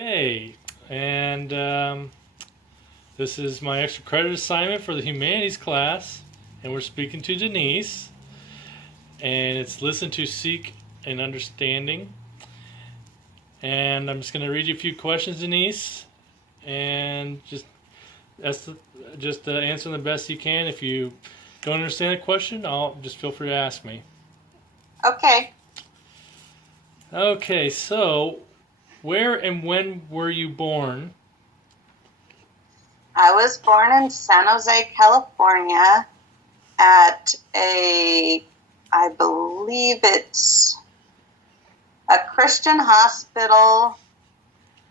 Hey, and this is my extra credit assignment for the Humanities class, and we're speaking to Denise, and it's listen to seek an understanding. And I'm just going to read you a few questions, Denise, and that's answer them the best you can. If you don't understand a question, I'll just feel free to ask me. Okay. Okay, so where and when were you born? I was born in San Jose, California at I believe it's a Christian hospital,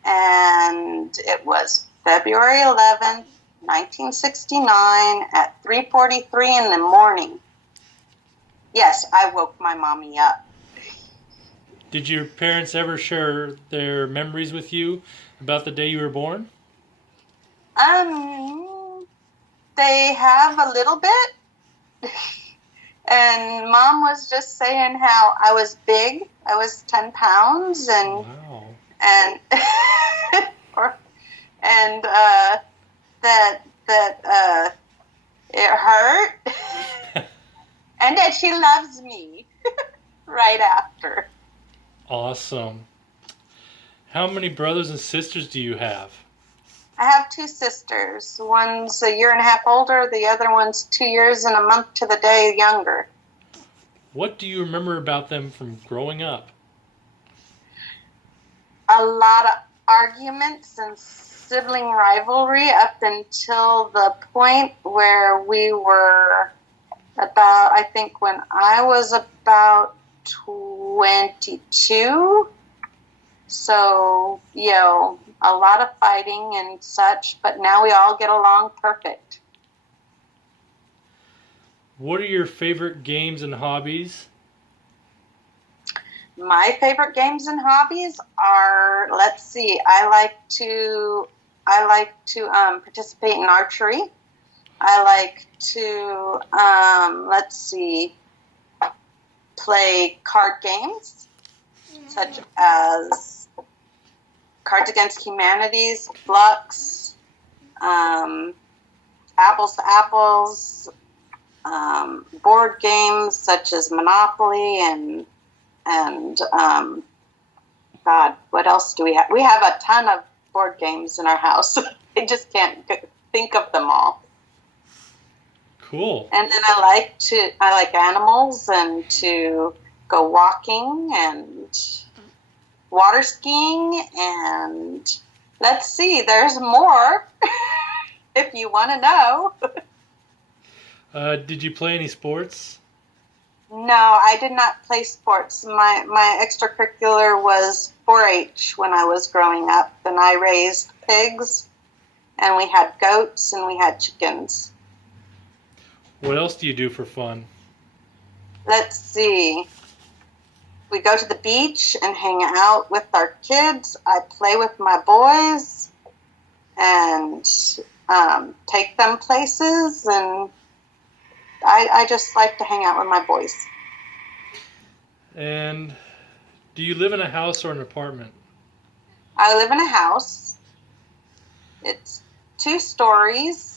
and it was February 11th, 1969 at 3:43 in the morning. Yes, I woke my mommy up. Did your parents ever share their memories with you about the day you were born? They have a little bit. And Mom was just saying how I was big. I was 10 pounds and Wow. and and that it hurt and that she loves me right after. Awesome. How many brothers and sisters do you have? I have two sisters. One's a year and a half older. The other one's 2 years and a month to the day younger. What do you remember about them from growing up? A lot of arguments and sibling rivalry up until the point where we were about, I think when I was about 22. So, a lot of fighting and such, but now we all get along perfect. What are your favorite games and hobbies? My favorite games and hobbies are, let's see, I like to participate in archery. I like to, play card games, such as Cards Against Humanities, Flux, Apples to Apples, board games such as Monopoly and God, what else do we have? We have a ton of board games in our house. I just can't think of them all. Cool. And then I like animals and to go walking and water skiing, and let's see, there's more if you want to know. Did you play any sports? No, I did not play sports. My extracurricular was 4-H when I was growing up, and I raised pigs, and we had goats, and we had chickens. What else do you do for fun? Let's see. We go to the beach and hang out with our kids. I play with my boys and take them places, and I just like to hang out with my boys. And do you live in a house or an apartment? I live in a house. It's 2 stories,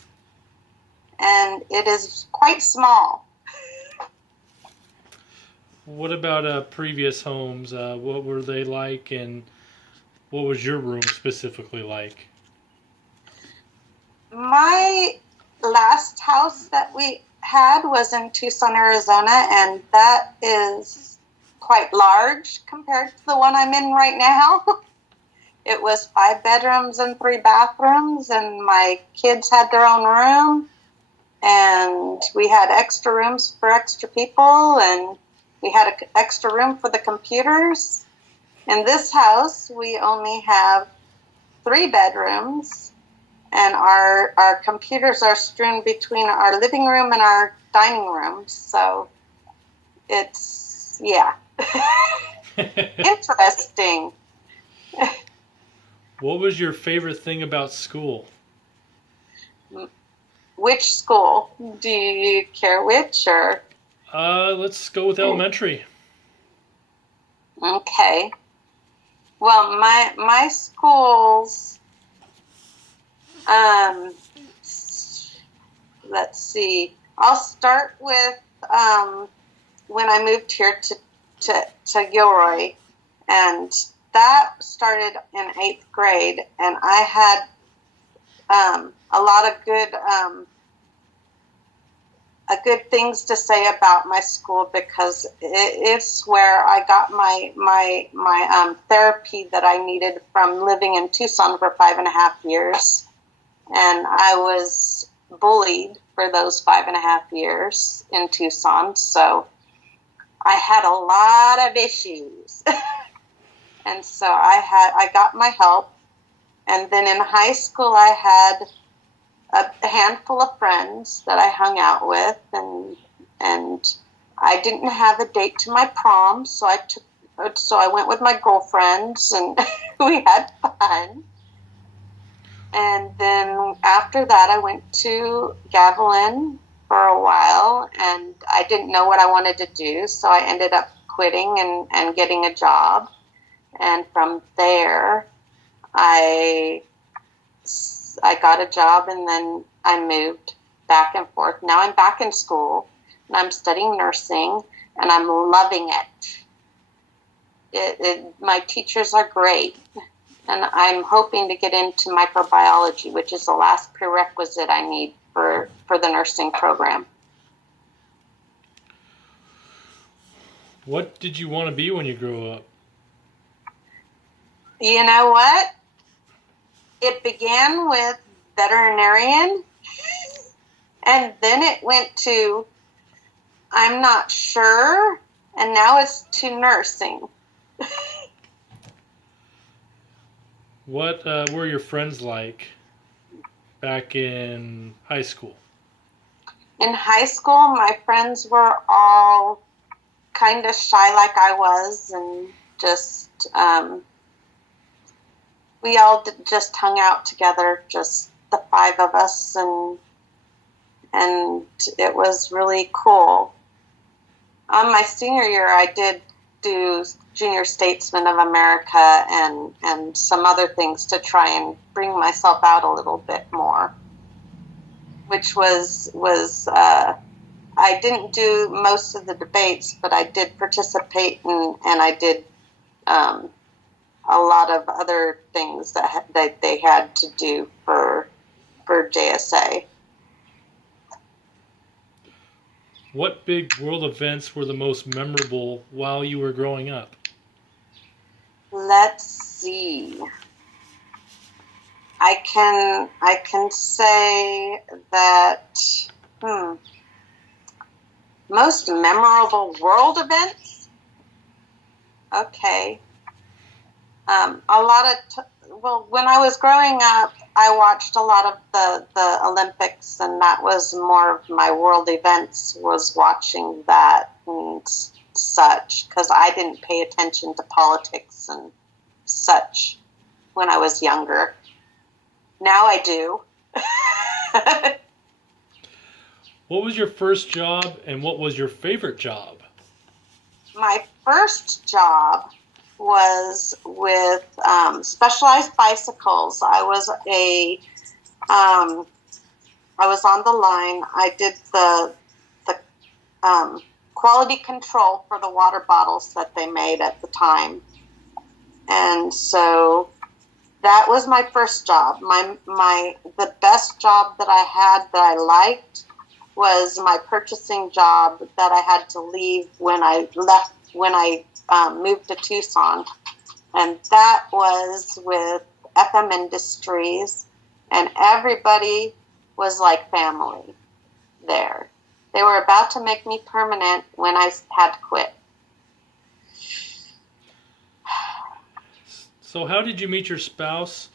and it is quite small. What about previous homes? What were they like, and what was your room specifically like? My last house that we had was in Tucson, Arizona, and that is quite large compared to the one I'm in right now. It was 5 bedrooms and 3 bathrooms, and my kids had their own room, and we had extra rooms for extra people, and we had an extra room for the computers. In this house, we only have 3 bedrooms, and our computers are strewn between our living room and our dining room. So it's, interesting. What was your favorite thing about school? Which school? Do you care which, or? Let's go with elementary. Okay. Well, my schools, let's see. I'll start with when I moved here to Gilroy, and that started in 8th grade, and I had a lot of good things to say about my school, because it's where I got my therapy that I needed from living in Tucson for 5.5 years, and I was bullied for those 5.5 years in Tucson, so I had a lot of issues. And so I got my help, and then in high school I had a handful of friends that I hung out with, and I didn't have a date to my prom, so I went with my girlfriends, and we had fun. And then after that, I went to Gavilan for a while, and I didn't know what I wanted to do, so I ended up quitting and getting a job. And from there, I got a job, and then I moved back and forth. Now I'm back in school, and I'm studying nursing, and I'm loving it. My teachers are great, and I'm hoping to get into microbiology, which is the last prerequisite I need for the nursing program. What did you want to be when you grew up? You know what? It began with veterinarian, and then it went to I'm not sure, and now it's to nursing. What were your friends like back in high school? In high school, my friends were all kind of shy like I was, and just we all just hung out together, just the 5 of us, and it was really cool. On my senior year, I did do Junior Statesman of America and some other things to try and bring myself out a little bit more, which was I didn't do most of the debates, but I did participate and I did a lot of other things that they had to do for JSA. What big world events were the most memorable while you were growing up? Let's see. I can say that most memorable world events. Okay. A lot of when I was growing up, I watched a lot of the Olympics, and that was more of my world events, was watching that and such, because I didn't pay attention to politics and such when I was younger. Now I do. What was your first job, and what was your favorite job? My first job was with Specialized Bicycles. I was on the line. I did the quality control for the water bottles that they made at the time, and so that was my first job. The best job that I had that I liked was my purchasing job that I had to leave when I moved to Tucson, and that was with FM Industries, and everybody was like family there. They were about to make me permanent when I had to quit. So how did you meet your spouse?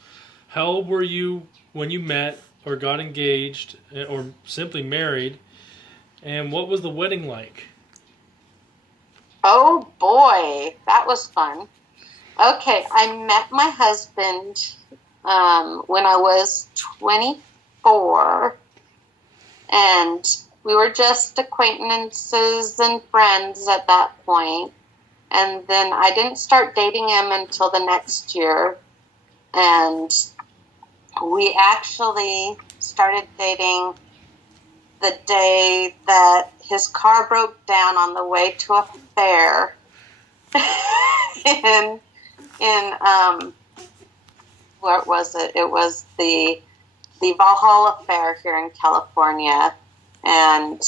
How old were you when you met or got engaged or simply married? And what was the wedding like? Oh boy, that was fun. Okay, I met my husband when I was 24, and we were just acquaintances and friends at that point. And then I didn't start dating him until the next year. And we actually started dating the day that his car broke down on the way to a fair in what was it? It was the Valhalla Fair here in California, and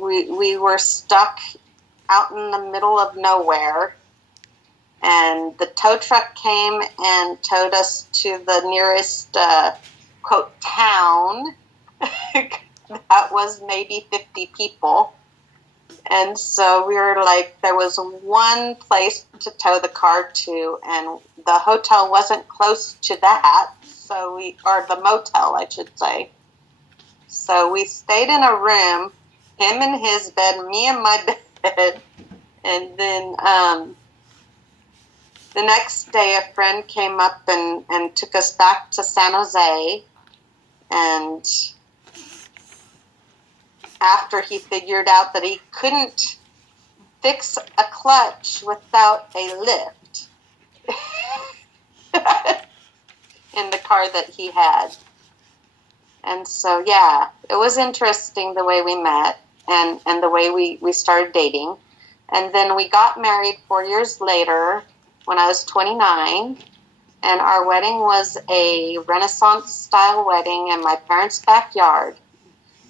we were stuck out in the middle of nowhere, and the tow truck came and towed us to the nearest quote town. That was maybe 50 people. And so we were like, there was one place to tow the car to, and the hotel wasn't close to that. So or the motel, I should say. So we stayed in a room, him in his bed, me in my bed. And then the next day, a friend came up and took us back to San Jose. And after he figured out that he couldn't fix a clutch without a lift in the car that he had. And so, yeah, it was interesting the way we met and the way we started dating. And then we got married 4 years later when I was 29. And our wedding was a Renaissance-style wedding in my parents' backyard.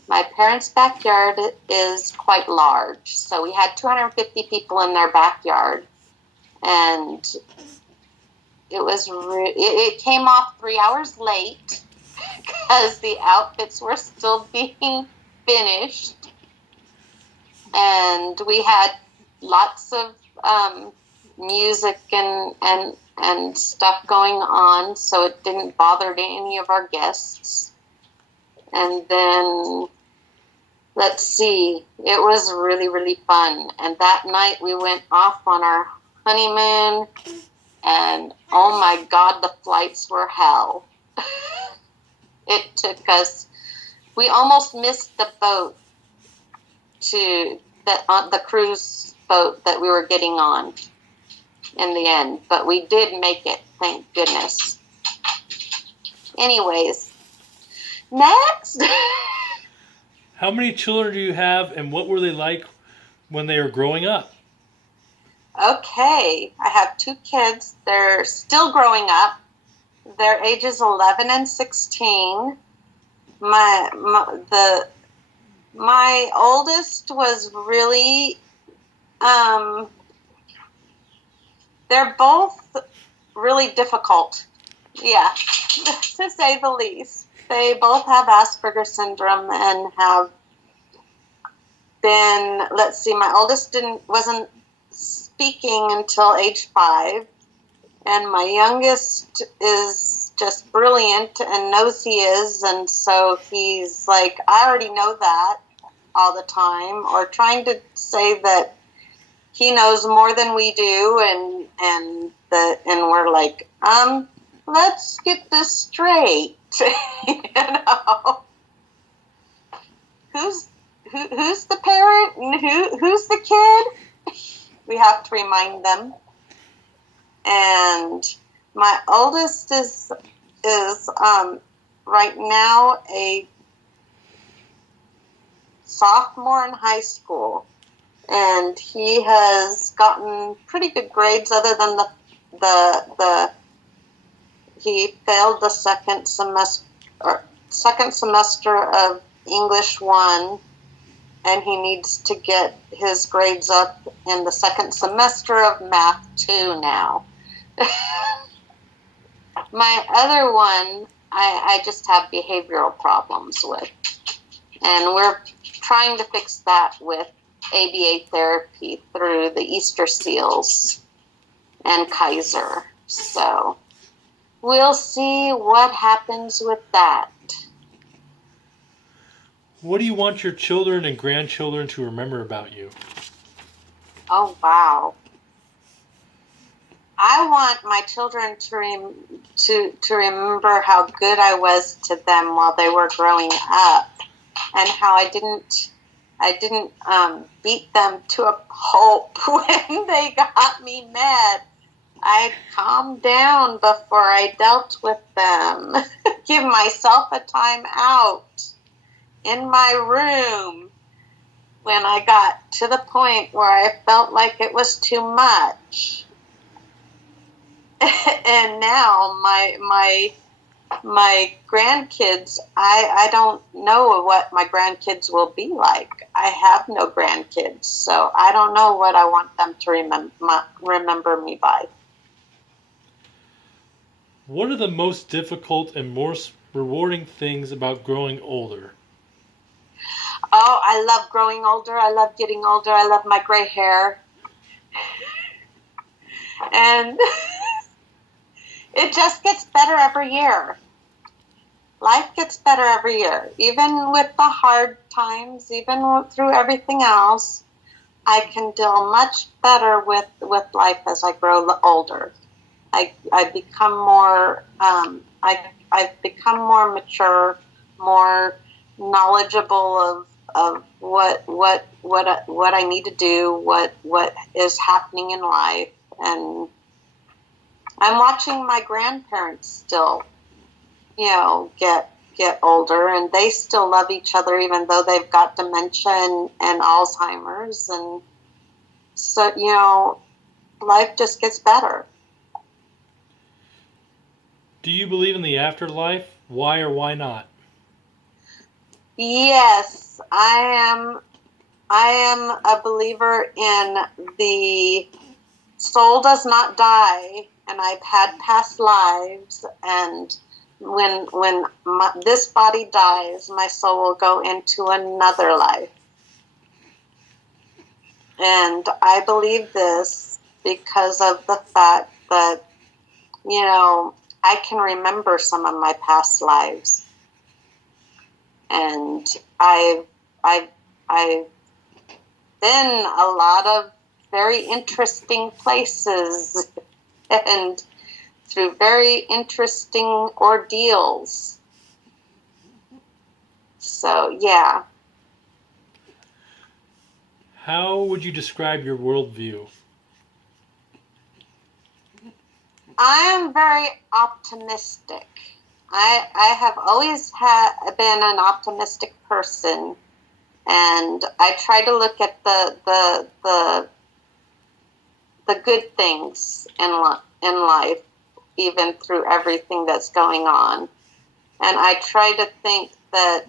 My parents' backyard is quite large, so we had 250 people in their backyard, and it came off 3 hours late because the outfits were still being finished, and we had lots of music and stuff going on, so it didn't bother any of our guests. And then, let's see, it was really, really fun. And that night we went off on our honeymoon, and oh my God, the flights were hell. It took us, we almost missed the boat the cruise boat that we were getting on in the end, but we did make it, thank goodness. Anyways, next. How many children do you have, and what were they like when they were growing up? Okay, I have 2 kids. They're still growing up. Their ages 11 and 16. My oldest was really, they're both really difficult. Yeah, to say the least. They both have Asperger's syndrome and have been, let's see, my oldest wasn't speaking until age 5, and my youngest is just brilliant and knows he is, and so he's like, I already know that all the time, or trying to say that he knows more than we do, and we're like, let's get this straight. You know, who's the parent and who's the kid? We have to remind them. And my oldest is right now a sophomore in high school, and he has gotten pretty good grades other than he failed the second semester of English 1, and he needs to get his grades up in the second semester of Math 2 now. My other one, I just have behavioral problems with, and we're trying to fix that with ABA therapy through the Easter Seals and Kaiser. So we'll see what happens with that. What do you want your children and grandchildren to remember about you? Oh, wow. I want my children to remember how good I was to them while they were growing up, and how I I didn't beat them to a pulp when they got me mad. I calmed down before I dealt with them. Give myself a time out in my room when I got to the point where I felt like it was too much. And now my grandkids, I don't know what my grandkids will be like. I have no grandkids, so I don't know what I want them to remember me by. What are the most difficult and most rewarding things about growing older? Oh, I love growing older. I love getting older. I love my gray hair. And it just gets better every year. Life gets better every year. Even with the hard times, even through everything else, I can deal much better with life as I grow older. I become more I've become more mature, more knowledgeable of what I need to do, what is happening in life, and I'm watching my grandparents still, get older, and they still love each other even though they've got dementia and Alzheimer's, and so life just gets better. Do you believe in the afterlife? Why or why not? Yes, I am a believer in the soul does not die, and I've had past lives, and when this body dies, my soul will go into another life. And I believe this because of the fact that, I can remember some of my past lives. And I've been a lot of very interesting places and through very interesting ordeals. So, yeah. How would you describe your worldview? I am very optimistic. I have always been an optimistic person, and I try to look at the good things in life, even through everything that's going on. And I try to think that,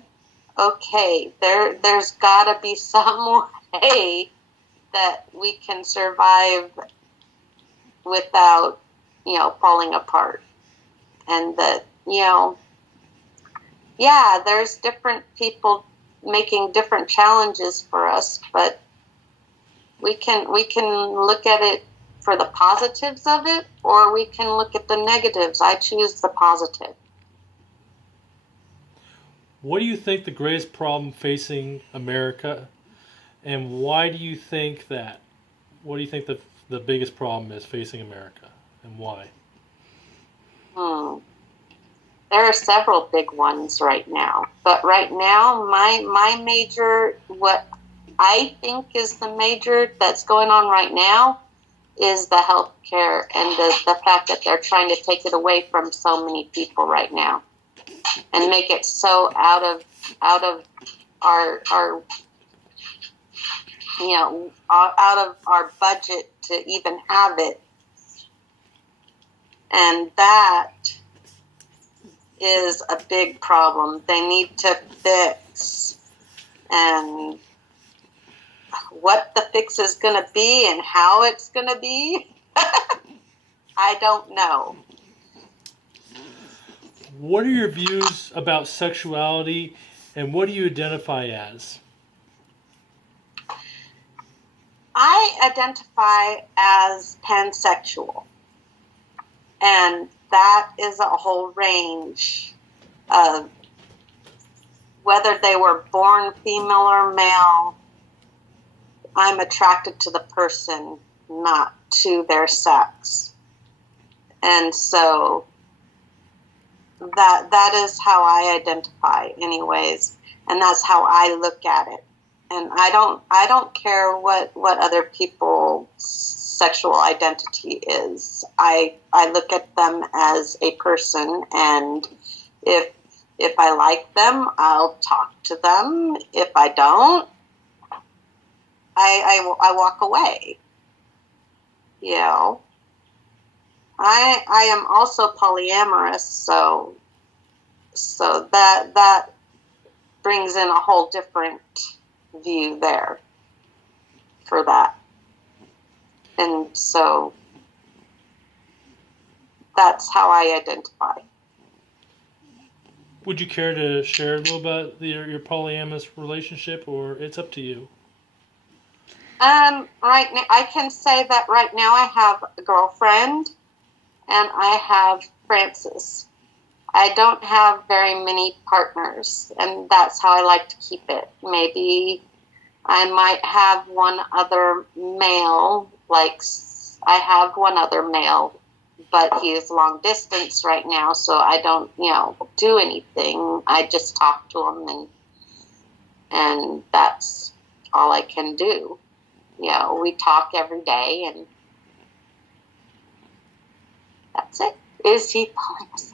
okay, there's got to be some way that we can survive without, falling apart. And that, there's different people making different challenges for us, but we can look at it for the positives of it, or we can look at the negatives. I choose the positive. What do you think the greatest problem facing America, and why do you think that? What do you think the biggest problem is facing America, and why? There are several big ones right now, but right now, my major, what I think is the major that's going on right now, is the health care and the fact that they're trying to take it away from so many people right now and make it so out of our out of our budget to even have it. And that is a big problem. They need to fix, and what the fix is going to be and how it's going to be, I don't know. What are your views about sexuality, and what do you identify as? I identify as pansexual, and that is a whole range of whether they were born female or male. I'm attracted to the person, not to their sex. And so that is how I identify anyways, and that's how I look at it. and I don't care what other people's sexual identity is. I look at them as a person, and if I like them, I'll talk to them. If I don't, I walk away. You know, I am also polyamorous, so that brings in a whole different view there for that. And so that's how I identify. Would you care to share a little about your polyamorous relationship, or it's up to you? Right now, I can say that right now I have a girlfriend, and I have Francis. I don't have very many partners, and that's how I like to keep it. Maybe I might have one other male, I have one other male, but he is long distance right now, so I don't, do anything. I just talk to him, and that's all I can do. We talk every day, and that's it. Is he polyamorous?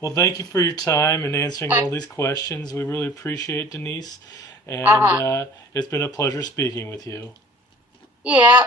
Well, thank you for your time and answering all these questions. We really appreciate it, Denise, and it's been a pleasure speaking with you. Yeah.